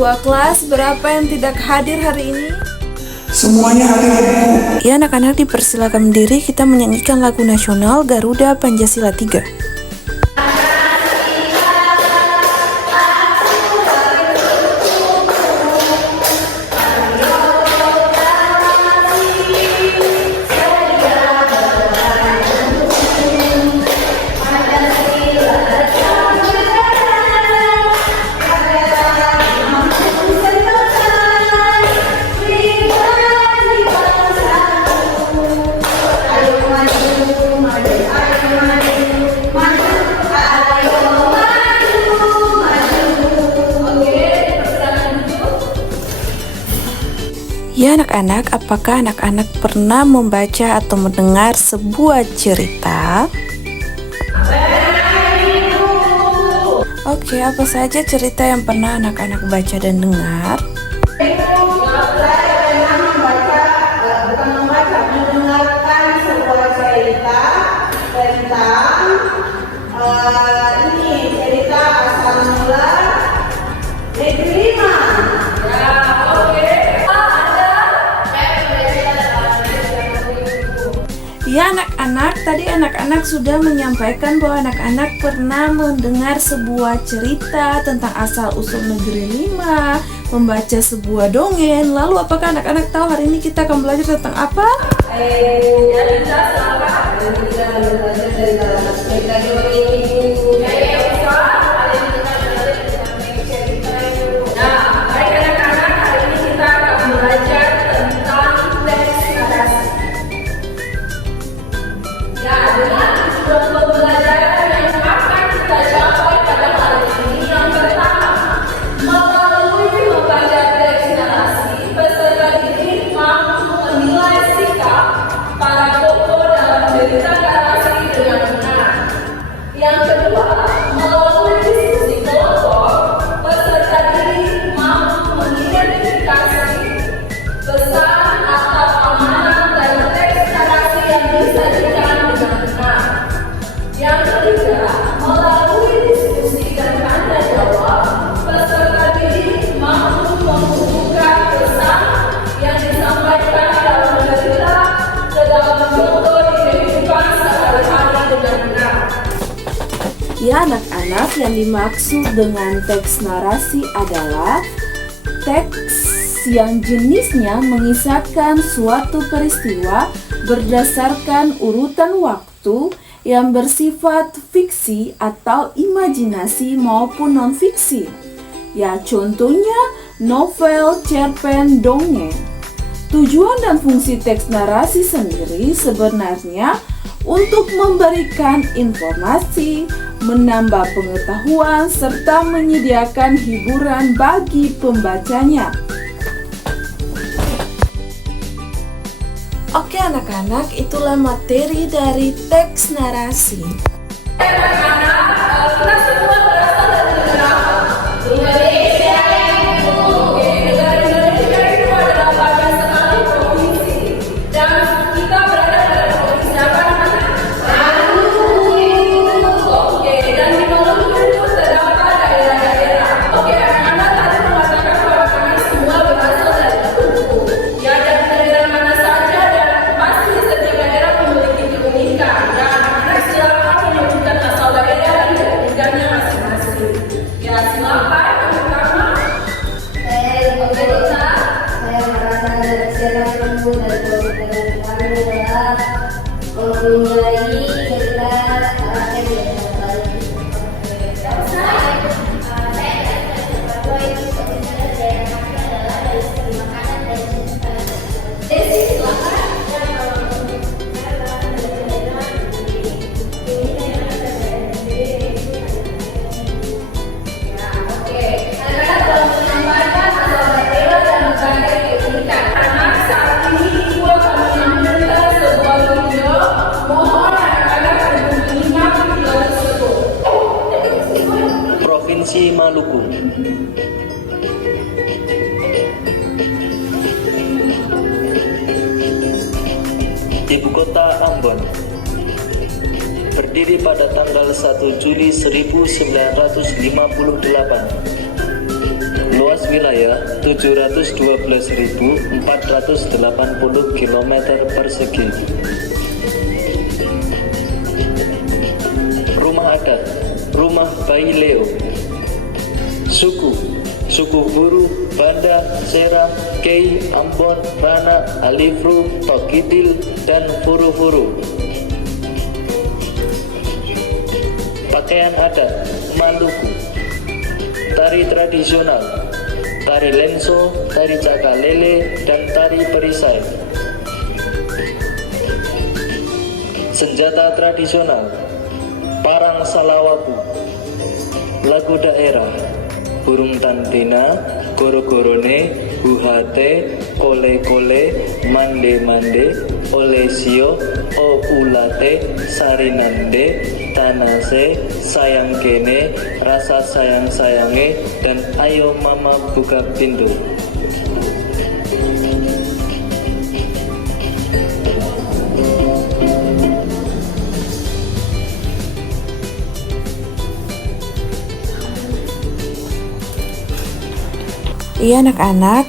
Ketua kelas, berapa yang tidak hadir hari ini? Semuanya hadir, Bu. Ya anak-anak, dipersilakan berdiri, kita menyanyikan lagu nasional Garuda Pancasila 3. Ya anak-anak, apakah anak-anak pernah membaca atau mendengar sebuah cerita? Oke, apa saja cerita yang pernah anak-anak baca dan dengar? Mendengarkan sebuah cerita tentang cerita asal mula negeri 5. Ya anak-anak, tadi anak-anak sudah menyampaikan bahwa anak-anak pernah mendengar sebuah cerita tentang asal-usul negeri 5, membaca sebuah dongeng. Lalu apakah anak-anak tahu hari ini kita akan belajar tentang apa? Ya anak-anak, yang dimaksud dengan teks narasi adalah teks yang jenisnya mengisahkan suatu peristiwa berdasarkan urutan waktu yang bersifat fiksi atau imajinasi maupun non-fiksi. Ya, contohnya novel, cerpen, dongeng. Tujuan dan fungsi teks narasi sendiri sebenarnya untuk memberikan informasi, menambah pengetahuan, serta menyediakan hiburan bagi pembacanya. Oke anak-anak, itulah materi dari teks narasi. Provinsi Maluku. Ibu kota Ambon. Berdiri pada tanggal 1 Juli 1958. Luas wilayah 712.480 km persegi. Rumah adat, Rumah Bayi Leo. Suku Buru, Banda, Sera, Kei, Ambon, Rana, Alifru, Tokidil, dan Furu-Furu. Pakaian adat Maluku. Tari tradisional, tari lenso, tari cakalele, dan tari perisai. Senjata tradisional, parang salawaku. Lagu daerah, burung tantena, goro-gorone, buhate, kole-kole, mande-mande, olesio, o ulate, sarinande, tanase, sayang kene, rasa sayang-sayange, dan ayo mama buka pintu. Iya anak-anak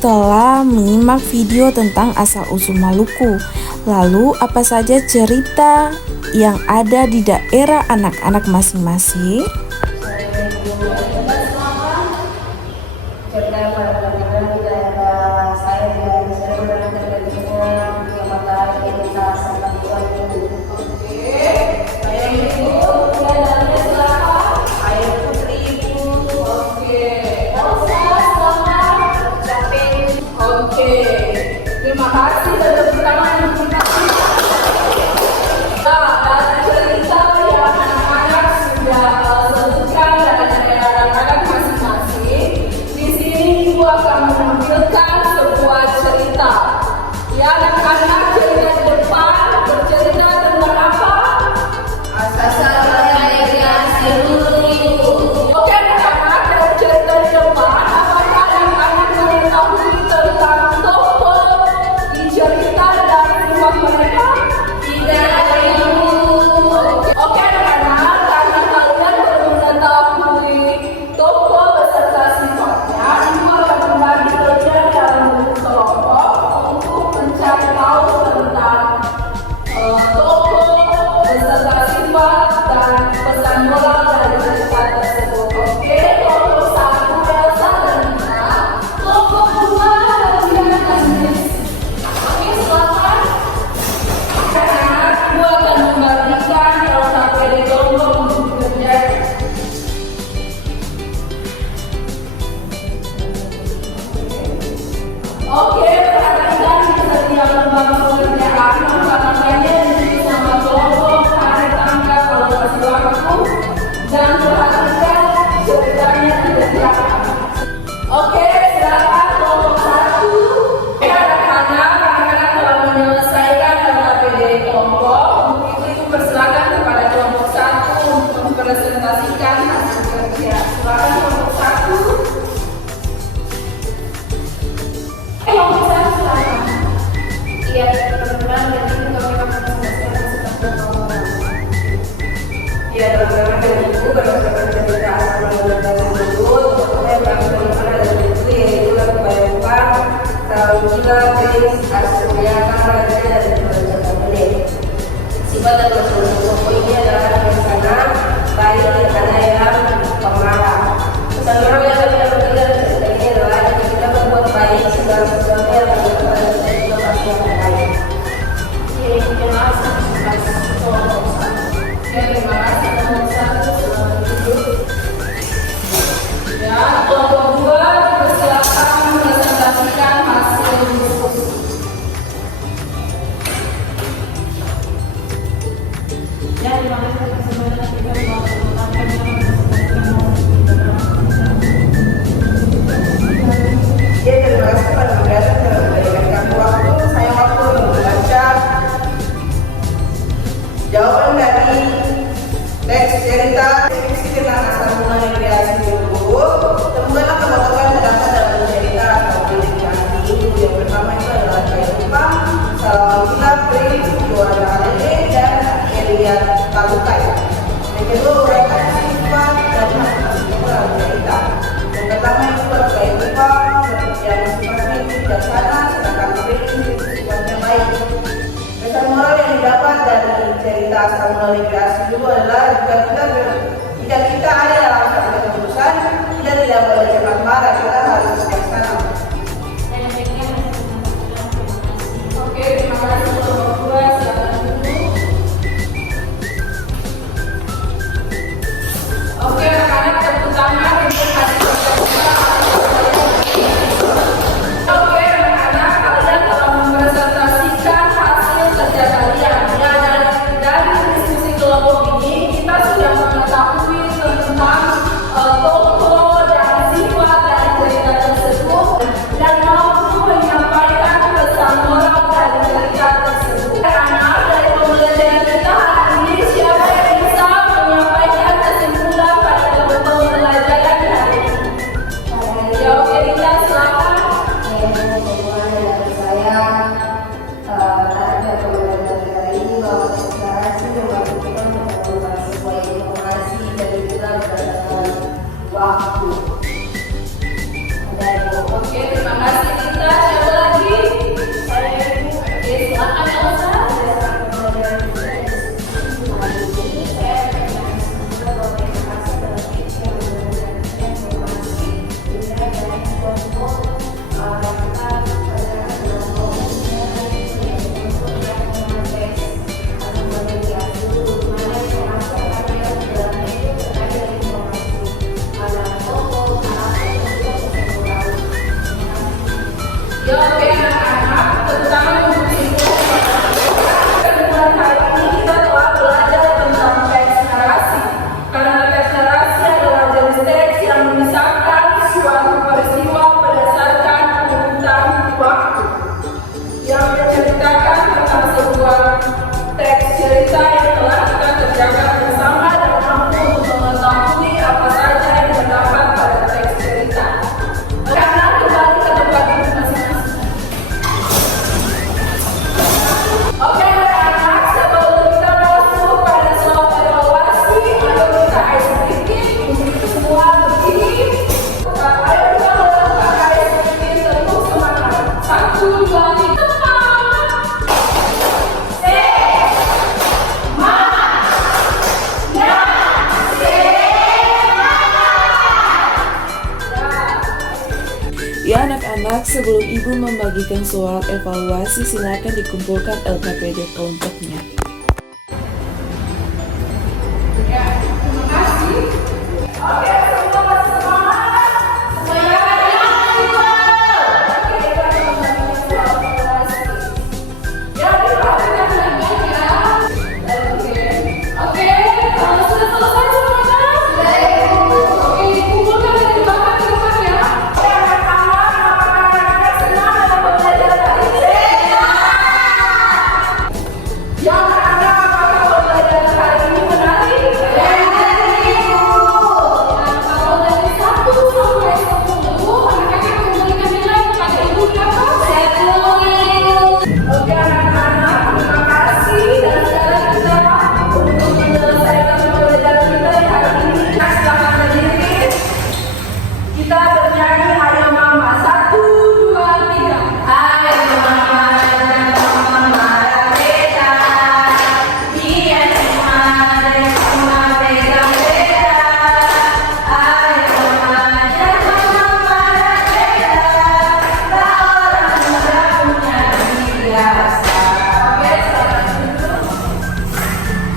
telah menyimak video tentang asal-usul Maluku. Lalu apa saja cerita yang ada di daerah anak-anak masing-masing? Terima kasih sudah bersama kita. Dari cerita yang anak-anak sudah sebutkan dari daerah anak-anak masing-masing, di sini ibu akan menampilkan sebuah cerita. Ya anak-anak, cerita di depan bercerita tentang apa? Asal-asalnya yang seluruh ibu. Oke anak-anak, dari cerita di depan, apakah anak-anak mengetahui tentang tokoh cerita dari rumah mereka? Tidak ada ibu. Oke anak-anak, karena kalian belum mengetahui tokoh beserta sifatnya, ibu akan kembali kerja dalam bentuk kelompok untuk mencari tahu tentang tokoh beserta sifat dan pesan moral dari cerita tersebut. Oke, tokoh 1 Elsa dan Nina, tokoh 2 Diana dan Jess. Oke, silakan. Anak-anak, gua akan membagikan kalau sampai di kelompok untuk bekerja. Oke, perhatikan bisa dia membangun pekerjaan, melakukannya di sama kelompok, tarik tangga kalau kasih waktu, dan perhatikan ceritanya tidak diakan. Oke, silakan kelompok 1. Anak-anak telah menyelesaikan LKPD kelompok. Untuk itu persilakan kepada kelompok 1 untuk mempresentasikan hasil kerja. Silakan kelompok 1. Kelompok 1 silakan. Iya, teman-teman, dan itu kami akan mempresentasikan hasil kerja. Iya, teman-teman, dan itu berdasarkan cerita asal tersebut, saya bagaimana dari itu yaitu lagu Bayangkan, Tahu Gila, Prince, Asurya, Raja, dan Raja Kabele. Sifat dan unsur tokoh ini adalah rencana, baik rencana yang pemarah. Pesan moral yang kami dapatkan dari cerita ini adalah jika kita berbuat baik, segala sesuatu yang kami lakukan kita juga pasti akan baik. Terima kasih atas kelompok 1. Terima kasih kelompok 1 selamat duduk. Ya, kelompok 2 persilakan mempresentasikan hasil diskusi. bijaksana, sedangkan memiliki sifatnya baik. Pesan moral yang didapat dari cerita asal mula rekreasi dulu adalah jika kita ada dalam satu keputusan, kita tidak boleh cepat marah, kita harus bijaksana. Oke, terima kasih untuk berdua. Silakan dulu. Oke, anak-anak tepuk tangan untuk hasil kerja. Oke, anak-anak kalian telah mempresentasikan hasil kerja kalian. Ya, dari diskusi kelompok ini kita sudah mengetahui tentang tokoh dan sifat dari cerita tersebut dan mampu menyampaikan pesan moral dari cerita tersebut. Anak dari pembelajaran kita hari ini, siapa yang bisa menyampaikan kesimpulan pada kelompok pembelajaran hari ini? Ya, oke, Rita, silakan. Oke, terima kasih Rita. Siapa lagi? Oke, silakan Elsa. Ya, oke anak-anak, terutama untuk kesimpulan hari ini kita telah belajar tentang teks narasi. Karena teks narasi adalah jenis teks yang memisahkan suatu peristiwa berdasarkan urutan waktu, yang menceritakan tentang sebuah teks cerita yang telah kita kerjakan bersama dan mampu untuk mengetahui apa saja yang terdapat pada teks cerita. Karena kembali ke tempat duduk masing-masing. Oke anak-anak, sebelum kita masuk pada soal evaluasi, ayo kita sedikit untuk semua berdiri. Ayo kita melakukan sedikit untuk semangat. 1, 2, 3. Ya anak-anak, sebelum ibu membagikan soal evaluasi, silakan dikumpulkan LKPD kelompoknya. Ya, terima kasih. Oke, semua masih semangat. Semuanya oke, kita membagikan soal evaluasi. Ya, diperhatikan baik-baik ya. Oke, sudah selesai semuanya? Oke, dikumpulkan dari belakang ke depan ya. Oke, anak-anak, apakah senang dalam pembelajaran hari ini? Ya, anak-anak, apakah pembelajaran hari ini menarik? Kalau dari 1 sampai 10, anak-anak memberikan nilai kepada ibu berapa? 10. Oke anak-anak, terima kasih dan sekarang kita untuk menyelesaikan pembelajaran kita di hari ini. Silakan berdiri. Kita bernyanyi Ayo Mama. 1, 2, 3. Ayo Mama, Mama Merdeka. Biar semua beda-beda. Ayo Mama, Mama Merdeka. Orang muda punya biasa. Oke, selamat duduk.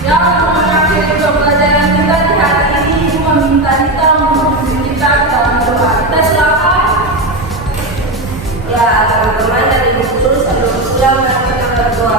Ya, untuk mengakhiri pembelajaran kita di hari ini, ibu meminta kita memimpin kita ke dalam doa. Kita silakan. Ya, teman-teman dan ibu guru sebelum pulang, mari kita berdoa.